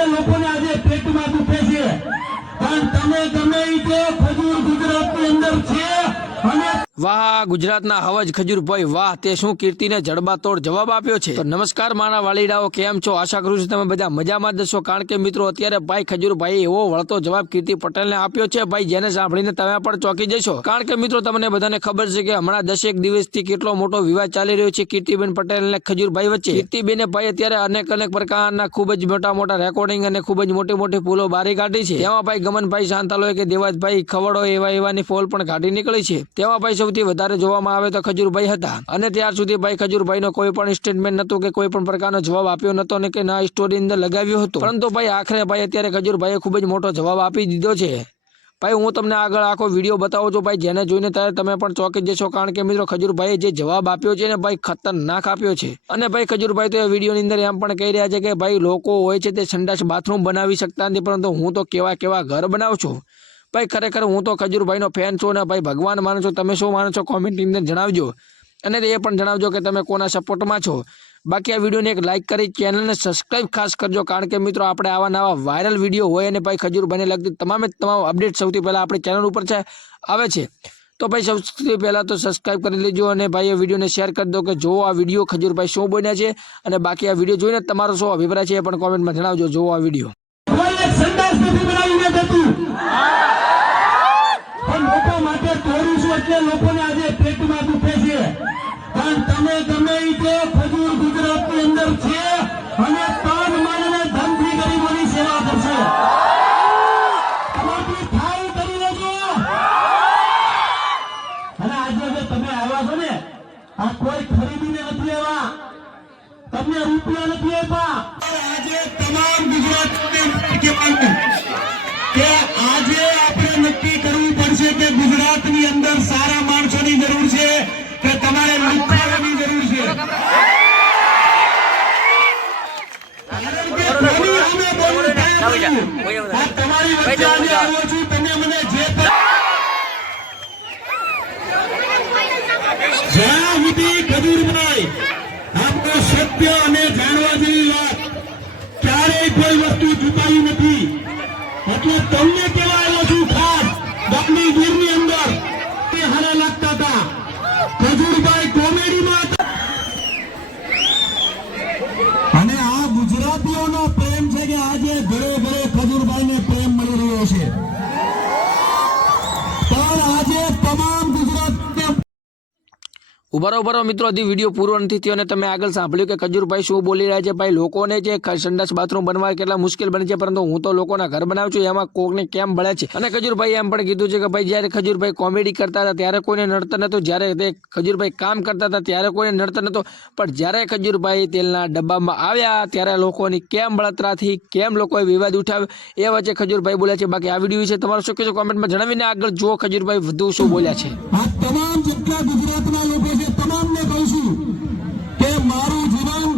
એટલે લોકોને આજે પેટમાં દુખે છે. પણ તમે ગમે તે ખજૂર ગુજરાતની અંદર છે અને વાહ, ગુજરાતના હવજ ખજૂરભાઈ વાહ, તે શું કીર્તિને જડબાતોડ જવાબ આપ્યો છે? તો નમસ્કાર, મારા વાલીડાઓ, કેમ છો? આશા કરું છું તમે બધા મજામાં જ કારણ કે મિત્રો, અત્યારે ભાઈ ખજૂરભાઈ એવો વળતો જવાબ કીર્તિ પટેલને આપ્યો છે. ભાઈ, જેને સાંભળીને તમે પણ ચોંકી જશો. કારણ કે મિત્રો, તમને બધાને ખબર છે કે હમણાં દસેક દિવસથી કેટલો મોટો વિવાદ ચાલી રહ્યો છે કીર્તિબેન પટેલ અને ખજૂરભાઈ વચ્ચે. કીર્તિબેને ભાઈ અત્યારે અનેક અનેક પ્રકારના ખૂબ જ મોટા મોટા રેકોર્ડિંગ અને ખૂબ જ મોટી મોટી ફૂલો બારી કાઢી છે. તેમાં ભાઈ ગમનભાઈ શાંતાલોય કે દેવાજભાઈ ખવડો એવા એવાની ફોલ પણ કાઢી નીકળી છે. તેમાં ભાઈ સૌથી વધારે જોવામાં આવે તો ખજૂરભાઈ હતા. અને ત્યાર સુધી ભાઈ ખજૂરભાઈનો કોઈ પણ સ્ટેટમેન્ટ નહોતું કે કોઈ પણ પ્રકારનો જવાબ આપ્યો નહોતો ને કે ના સ્ટોરી અંદર લગાવ્યો હતો. પરંતુ ભાઈ આખરે ભાઈ અત્યારે ખજૂરભાઈએ ખૂબ જ મોટો જવાબ આપી દીધો છે. ભાઈ, હું તમને આગળ આખો વીડિયો બતાવું છું. ભાઈ, જેને જોઈને ત્યારે તમે પણ ચોંકી જશો, કારણ કે મિત્રો ખજૂરભાઈએ જે જવાબ આપ્યો છે ને ભાઈ ખતરનાક આપ્યો છે. અને ભાઈ, ખજૂરભાઈ તો એ વિડીયોની અંદર એમ પણ કહી રહ્યા છે કે ભાઈ, લોકો હોય છે તે સંડાસ બાથરૂમ બનાવી શકતા નથી, પરંતુ હું તો કેવા કેવા ઘર બનાવું છું. ભાઈ, ખરેખર હું તો ખજૂરભાઈનો ફેન છું ને ભાઈ ભગવાન માનું છો. તમે શું માનો છો? કોમેન્ટની અંદર જણાવજો. અને એ પણ જણાવજો કે તમે કોના સપોર્ટમાં છો. બાકી આ વિડીયોને એક લાઇક કરી ચેનલને સબસ્ક્રાઇબ ખાસ કરજો, કારણ કે મિત્રો આપણે આવા નવા વાયરલ વીડિયો હોય અને ભાઈ ખજૂરભાઈને લગતી તમામે તમામ અપડેટ સૌથી પહેલાં આપણી ચેનલ ઉપર છે, આવે છે. તો ભાઈ સૌથી પહેલાં તો સબસ્ક્રાઇબ કરી લેજો અને ભાઈ એ વિડીયોને શેર કરી દો કે જો આ વીડિયો ખજૂરભાઈ શું બન્યા છે અને બાકી આ વીડિયો જોઈને તમારો શું અભિપ્રાય છે એ પણ કોમેન્ટમાં જણાવજો જોવો આ વીડિયો કોઈ એક સંડાસ નથી બનાવીને દેતું પણ લોકો માટે તોડું છું એટલે લોકોને આજે પેટમાં દુખે છે પણ તમે ગમે તે ખજૂર ગુજરાતની અંદર છે અને તન મન અને ધનથી ગરીબોની સેવા કરશે. આજે તમે આવ્યા છો ને, આ કોઈ ખરીદીને નથી તમને રૂપિયા નથી આપ્યા. આજે તમામ ગુજરાતને તમારી વચ્ચે આવ્યો છું. તમે મને જે જ્યાં સુધી ખજૂરભાઈ આપનો સત્ય અને જાણવા જેવી વાત ક્યારેય કોઈ વસ્તુ છુપાઈ નથી. એટલે તમને કેવા આવ્યો છું ખાસ? ગામની ગીરની અંદર. તે હારા લાગતા હતા. ખજૂરભાઈ કોમેડીમાં હતા. અને આ ગુજરાતીઓનો કે આજે ઘરે ઘરે ખજૂરભાઈને ઉભારો ઉભારો મિત્રો, હજી વીડિયો પૂરો નથી થયો અને તમે આગળ સાંભળ્યું કે ખજૂરભાઈ શું બોલી રહ્યા છે? ભાઈ, લોકોને જે સંડાસ બાથરૂમ બનવા કેટલા મુશ્કેલ બને છે, પરંતુ હું તો લોકોના ઘર બનાવું છું, એમાં કોકને કેમ બળે છે? અને ખજૂરભાઈ એમ પણ કીધું છે કે ભાઈ, જ્યારે ખજૂરભાઈ કોમેડી કરતા હતા, ત્યારે કોઈને નડતર નહોતું. જ્યારે તે ખજૂરભાઈ કામ કરતા હતા, ત્યારે કોઈને નડતર નહોતો. પણ જ્યારે ખજૂરભાઈ તેલના ડબ્બામાં આવ્યા, ત્યારે લોકોની કેમ બળતરાથી કેમ લોકોએ વિવાદ ઉઠાવ્યો, એ વચ્ચે ખજૂરભાઈ બોલ્યા છે. બાકી આ વીડિયો વિશે તમારું શું કહેશો? કોમેન્ટમાં જણાવીને આગળ જુઓ, ખજૂરભાઈ વધુ શું બોલ્યા છે? તમામ જેટલા ગુજરાતના લોકો છે તમામને કહું છું કે મારું જીવન